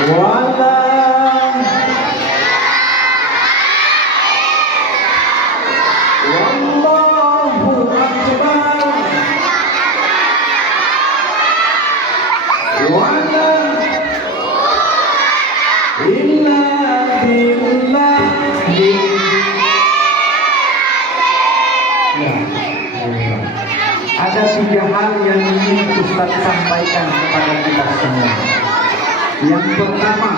Wala. Wallahu akbar. Wala. Illa billah. Ya, ada 3 hal yang ingin Ustaz sampaikan kepada kita semua. Yang pertama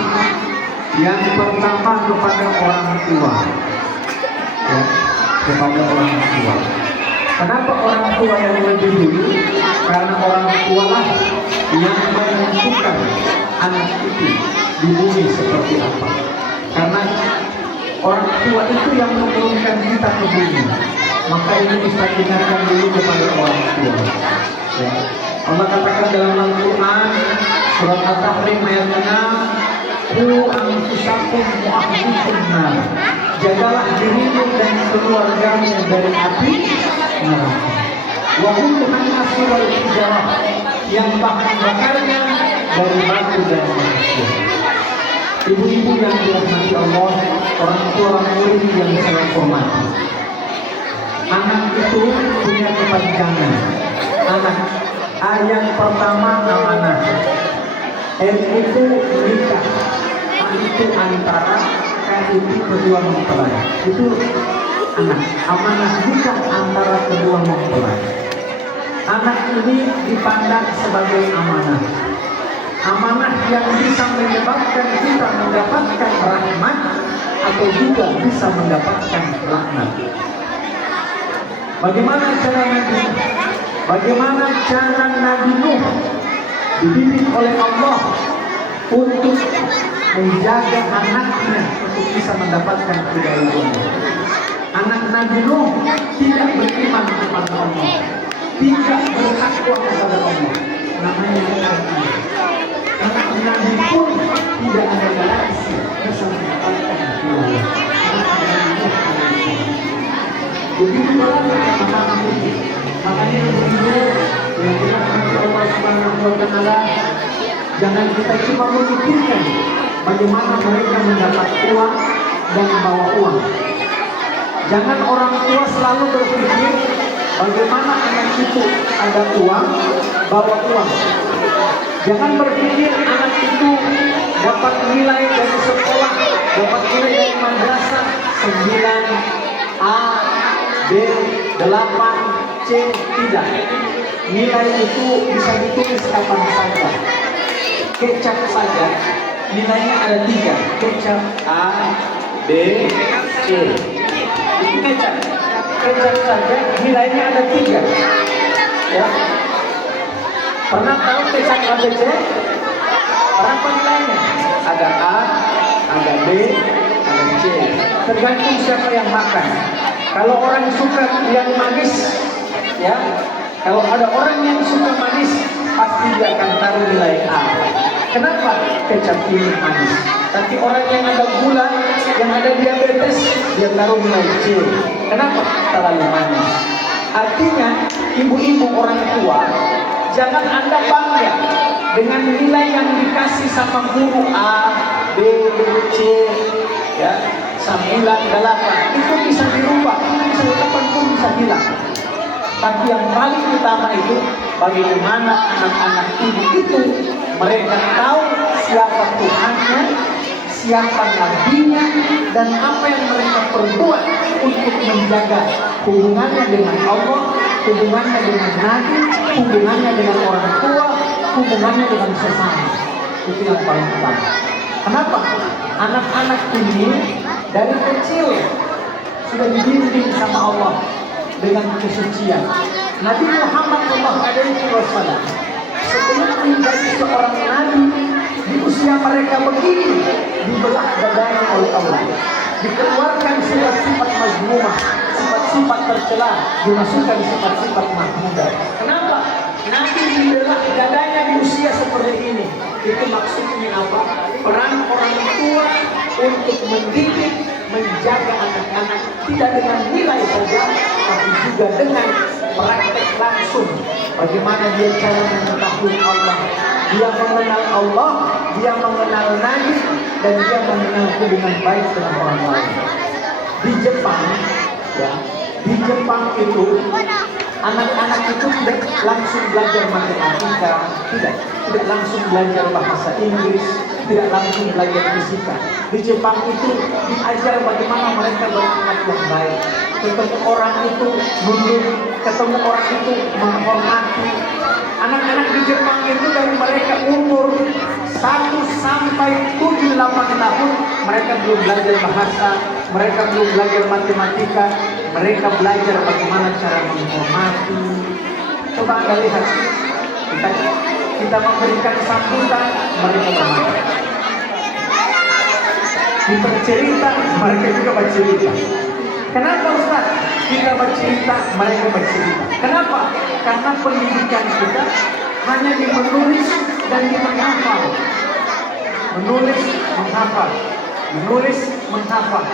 kepada orang tua. Ya, kepada orang tua. Kenapa orang tua yang lebih dulu? Karena orang tua lah yang menentukan anak itu di bumi seperti apa. Karena orang tua itu yang menurunkan kita ke bumi. Maka ini bisa diingatkan dulu kepada orang tua. Ya. Allah katakan dalam Al-Quran surat At-Tahrim ayat 6, "Qu anfusakum wa ahlikum nar." Jagalah dirimu dan keluargamu dari api neraka. Wa quduhan nas wal hijarah, yang bahan bakarnya dari batu dan manusia. Ibu-ibu yang dirahmati Allah, orang tua murid yang saya hormati. Anak itu punya kepanjangan. Anak yang pertama amanah. Itu nikah. Itu antara itu kedua mempelai. Itu anak. Amanah nikah antara kedua mempelai. Anak ini dipandang sebagai amanah. Amanah yang bisa menyebabkan kita mendapatkan rahmat atau juga bisa mendapatkan laknat. Bagaimana cara Nabi? Bagaimana cara Nabi Nuh dididik oleh Allah untuk menjaga anaknya untuk bisa mendapatkan ridha Allah. Anak Nabi Nuh tidak beriman kepada Allah, tidak bertakwa kepada Allah. Namanya anak Nabi pun tidak ada galaksi bisa mendapatkan ridha Allah. Begitu pula anak-anak ini. Makanya begitu yang dirahmati Allah Subhanahu wa Ta'ala, jangan kita cuma memikirkan bagaimana mereka mendapat uang dan membawa uang. Jangan orang tua selalu berpikir bagaimana anak itu ada uang, bawa uang. Jangan berpikir anak itu dapat nilai dari sekolah, dapat nilai dari madrasah 9A, B, 8, C, tidak. Nilai itu bisa ditulis kapan saja. Kecap saja, nilainya ada 3. Kecap A, B, C. Itu kecap. Kecap saja, nilainya ada 3. Ya. Pernah tahu kecap A, B, C? Berapa nilainya? Ada A, ada B, ada C. Tergantung siapa yang makan. Kalau orang suka yang manis, ya, kalau ada orang yang suka manis, pasti dia akan taruh nilai A. Kenapa? Kecap ini manis. Tapi orang yang ada gula, yang ada diabetes, dia taruh nilai C. Kenapa? Terlalu manis. Artinya, ibu-ibu orang tua, jangan Anda bangga dengan nilai yang dikasih sama guru A, B, C, ya. 9, 8 itu bisa dirubah, itu bisa kapanpun bisa hilang. Tapi yang paling utama itu bagaimana anak-anak ibu itu mereka tahu siapa Tuhannya, siapa Nabinya, dan apa yang mereka perbuat untuk menjaga hubungannya dengan Allah, hubungannya dengan Nabi, hubungannya dengan orang tua, hubungannya dengan sesama. Itu yang paling utama. Kenapa? Anak-anak ini dari kecil sudah dibimbing sama Allah dengan kesucian. Nabi Muhammad SAW sebelum menjadi seorang nabi di usia mereka begini dibelah dadanya oleh Allah, dikeluarkan sifat-sifat mazmumah, sifat-sifat tercela, dimasukkan sifat-sifat mahmudah. Kenapa? Nabi dibelah dadanya di usia seperti ini. Itu maksudnya apa? Peran orang tua untuk mendidik, menjaga anak-anak tidak dengan nilai saja, tapi juga dengan praktek langsung. Bagaimana dia cara mengetahui Allah, dia mengenal Allah, dia mengenal Nabi, dan dia mengenal hubungan baik dengan orang lain. Di Jepang, ya, di Jepang itu anak-anak itu tidak langsung belajar matematika, tidak langsung belajar bahasa Inggris, tidak langsung belajar fisika. Di Jepang itu diajar bagaimana mereka berakhlak yang baik. Ketemu orang itu nunduk, ketemu orang itu menghormati. Anak-anak di Jepang itu dari mereka umur 1 sampai 7-8 tahun mereka belum belajar bahasa, mereka belum belajar matematika, mereka belajar bagaimana cara menghormati. Coba Anda lihat, kita memberikan sambutan, mereka bermain. Dibercerita, mereka juga bercerita. Kenapa Ustaz? Kita bercerita, mereka bercerita. Kenapa? Karena pendidikan kita hanya di menulis dan di menghafal. Menulis, menghafal. Menulis, menghafal.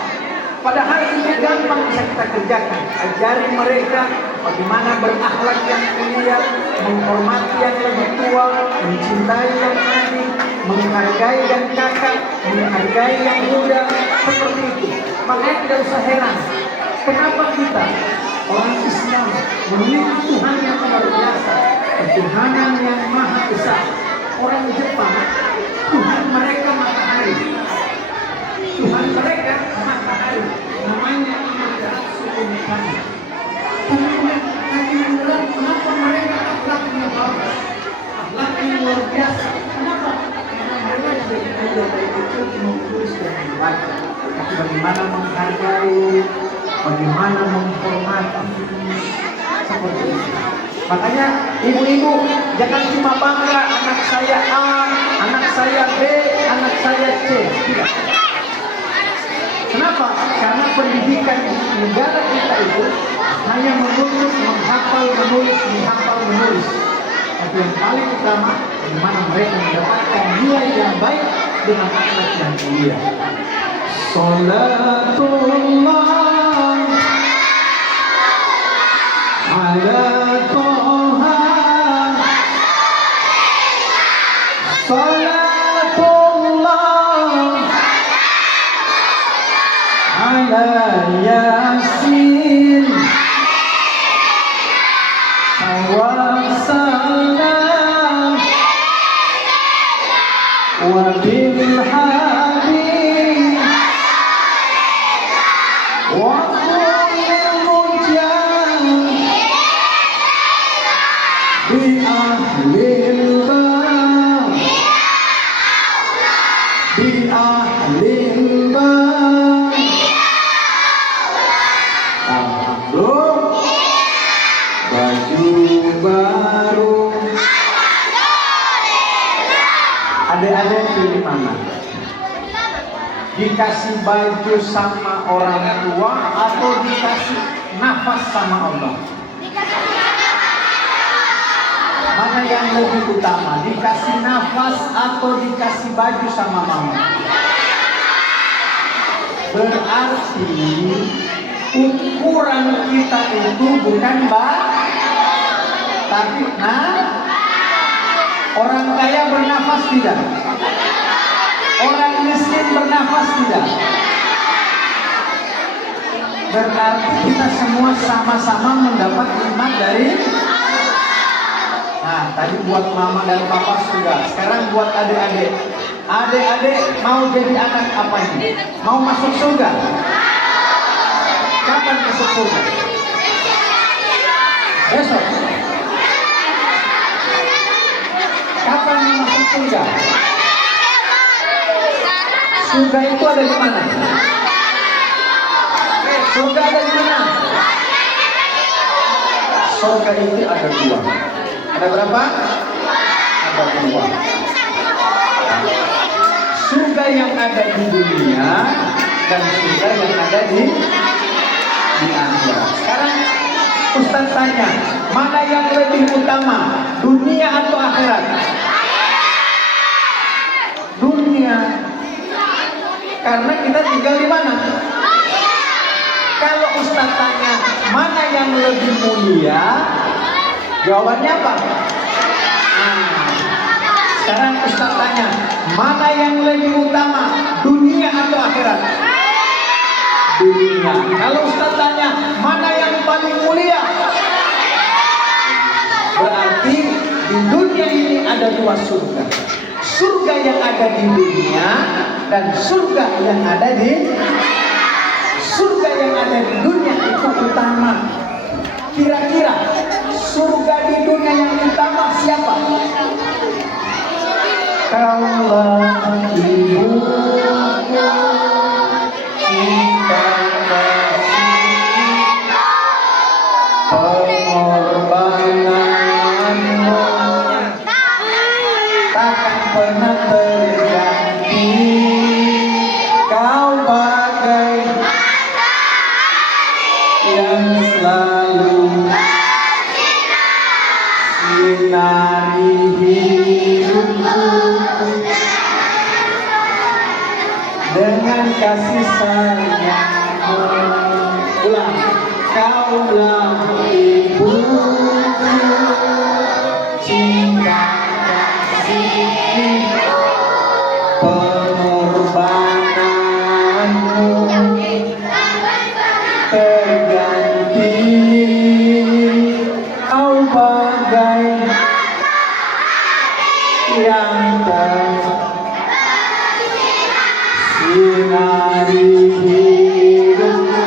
Padahal ini gampang bisa kita kerjakan. Ajari mereka bagaimana berakhlak yang mulia, menghormati yang lebih tua, mencintai yang adik, menghargai yang kakak, menghargai yang muda, seperti itu. Makanya tidak usah heran, kenapa kita orang Islam memiliki Tuhan yang luar biasa, ketuhanan yang maha besar. Orang Jepang, Tuhan mereka matahari. Tuhan mereka matahari, namanya Amaterasu Unikami. Kenapa mereka akhlaknya bagus, akhlaknya luar biasa? Kenapa? Karena mereka sudah diajar dari kecil menulis dan membaca. Tapi bagaimana menghargai, bagaimana menghormati, seperti itu. Makanya ibu-ibu jangan cuma bangga anak saya A, anak saya B, anak saya C. Tidak. Kenapa? Karena pendidikan negara kita itu hanya menuntut menghafal, menulis, menghafal, menulis. Tapi yang paling utama, bagaimana mereka mendapatkan nilai yang baik dengan akhlak yang mulia. Salatullah ala Toha, salatullah ala Yasin, wassalam wa bil hadid wa kulli mujah bi ahlil bab, bi ahlil bab. Baju baru. Adik-adik pilih mana? Dikasih baju sama orang tua atau dikasih nafas sama Allah? Mana yang lebih utama? Dikasih nafas atau dikasih baju sama mama? Berarti ukuran kita itu bukan tapi orang kaya bernafas tidak, orang miskin bernafas tidak. Berarti kita semua sama-sama mendapat nikmat dari. Nah, tadi buat mama dan papa sudah. Sekarang buat adik-adik. Adik-adik mau jadi anak apa ini? Mau masuk surga? Kapan masuk surga? Besok. Kapan masuk surga? Surga itu ada di mana? Surga ada di mana? Surga itu ada dua. Ada berapa? Ada dua. Surga yang ada di dunia dan surga yang ada di akhirat. Sekarang Ustaz tanya, mana yang lebih utama, dunia atau akhirat? Dunia. Karena kita tinggal di mana? Kalau Ustaz tanya, mana yang lebih mulia? Jawabannya apa? Sekarang Ustaz tanya, mana yang lebih utama, dunia atau akhirat? Dunia. Kalau Ustaz tanya, mana yang paling mulia? Berarti di dunia ini ada dua surga. Surga yang ada di dunia dan surga yang ada di dunia itu utama. Kira-kira surga di dunia yang utama siapa? Kaulah ibuku, cinta kasih, pengorbananmu takkan pernah terganti. Kau bagai yang selalu sinari hidupku dengan kasih sayangmu. Ulang. Kaulah ibuku, cinta kasih, pengorbananmu terganti. Kau bagai yang tersinari hidupku.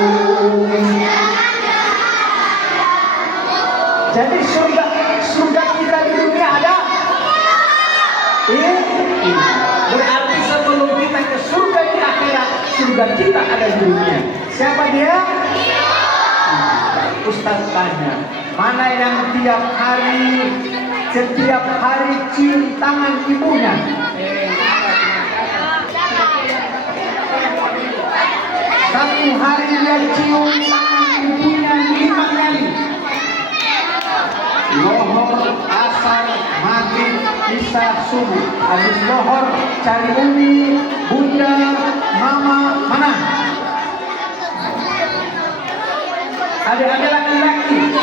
Jadi surga kita di dunia ada. Berarti sebelum kita ke surga di akhirat, surga kita ada di dunia. Siapa dia? Ustaz tanya, mana yang setiap hari cium tangan ibunya? Satu hari dia cium tangan ibunya 5 kali. Lohor, asar, maghrib, isya, subuh. Habis lohor cari umi, bunda, mama, mana? Adik-adik laki-laki,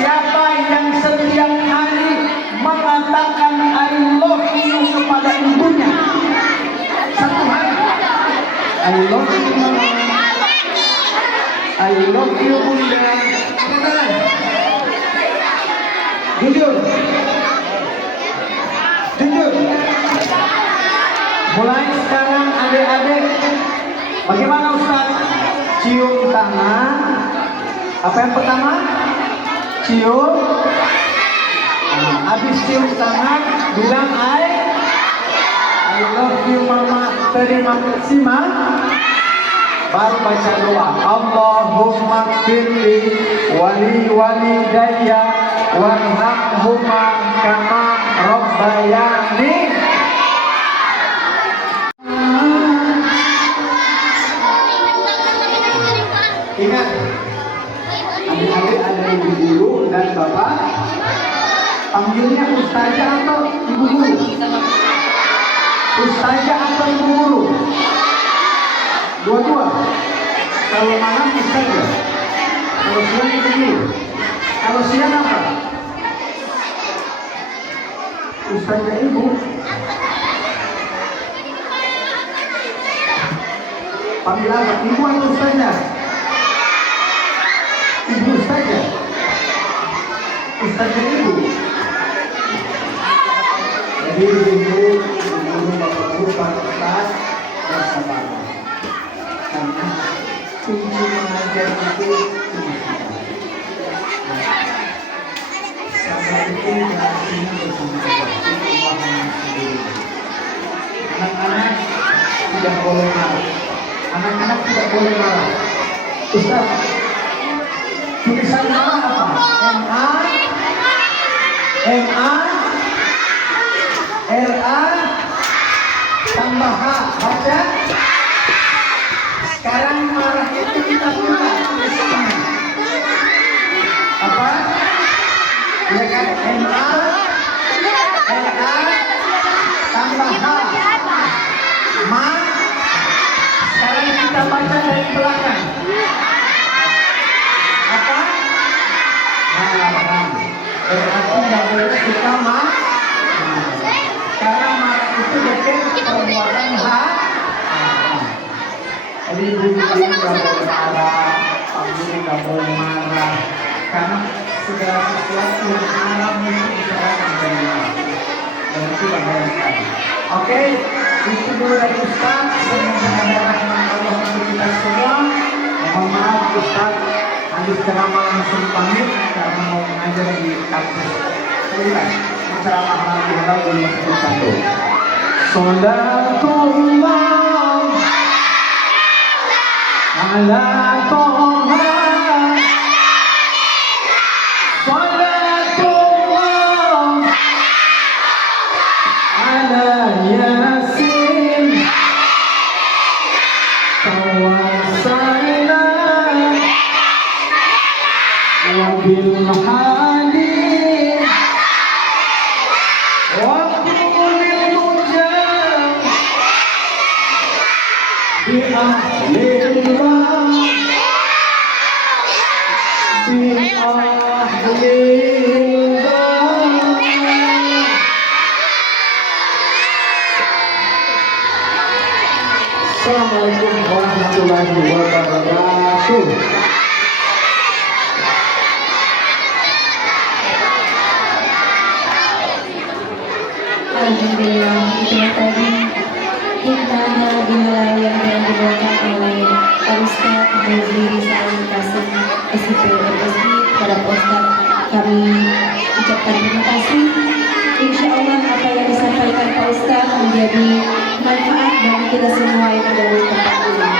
siapa yang setiap hari mengatakan I love you kepada ibunya? Satu hari. I love you mama, I love you bunda. Katakan. Jujur. Mulai sekarang adik-adik, bagaimana Ustaz? Cium tangan. Apa yang pertama? Cium. Habis cium tangan, bilang I love you mama, terima kasih ma. Baru baca doa. Allahumma firli wali walidayya warhamhuma kama rabbayani. Ingat, adik-adik ada ibu guru dan bapak. Panggilnya ustazah atau ibu guru? Ustazah atau ibu guru? Dua-dua. Kalau malam ustazah, kalau siang ibu guru. Kalau siang apa? Ustazah ibu. Panggil apa? Ibu atau ustazah? Ibu ustazah. Ustazah ibu. Jadi ibu bapak guru Ustaz bersabar. Karena kunci mengajar itu sabar itu berarti bersama sendiri. Anak-anak tidak boleh marah. Anak-anak tidak boleh marah. Ustaz, tulisan marah apa? M-A-R-A tambah H. Baca. Sekarang marah itu kita buka tulisannya. Apa? Ya kan? M-A-R-A tambah H. Ma. Sekarang kita baca dari belakang. Apa? Marah. Berarti tidak boleh kita marah. ibu nggak boleh marah, Pak Guru nggak boleh marah, karena segala sesuatu yang haram itu diserahkan dari Allah. Dan itu bahaya sekali. Oke, itu dulu dari Ustaz. Semoga ada rahmat Allah untuk kita semua. Mohon maaf Ustaz, habis ceramah langsung pamit karena mau mengajar di kampus. Lihat, ceramah halal di Masjid Satu. Salatullah ala Toha, salatullah ala Yasin, tawassalna wa bil hadi wa qulil mujah bi ahlillah bi ahlillah. Assalamualaikum warahmatullahi wabarakatuh. Alhamdulillah, itu tadi hikmahnya bimbingan yang dibawakan oleh Pak Ustaz Haji Rizal Kasim SIP MSI kepada Pak Ustaz. Kami ucapkan terima kasih. Insya Allah apa yang disampaikan Pak Ustaz menjadi manfaat bagi kita semua yang ada di tempat ini.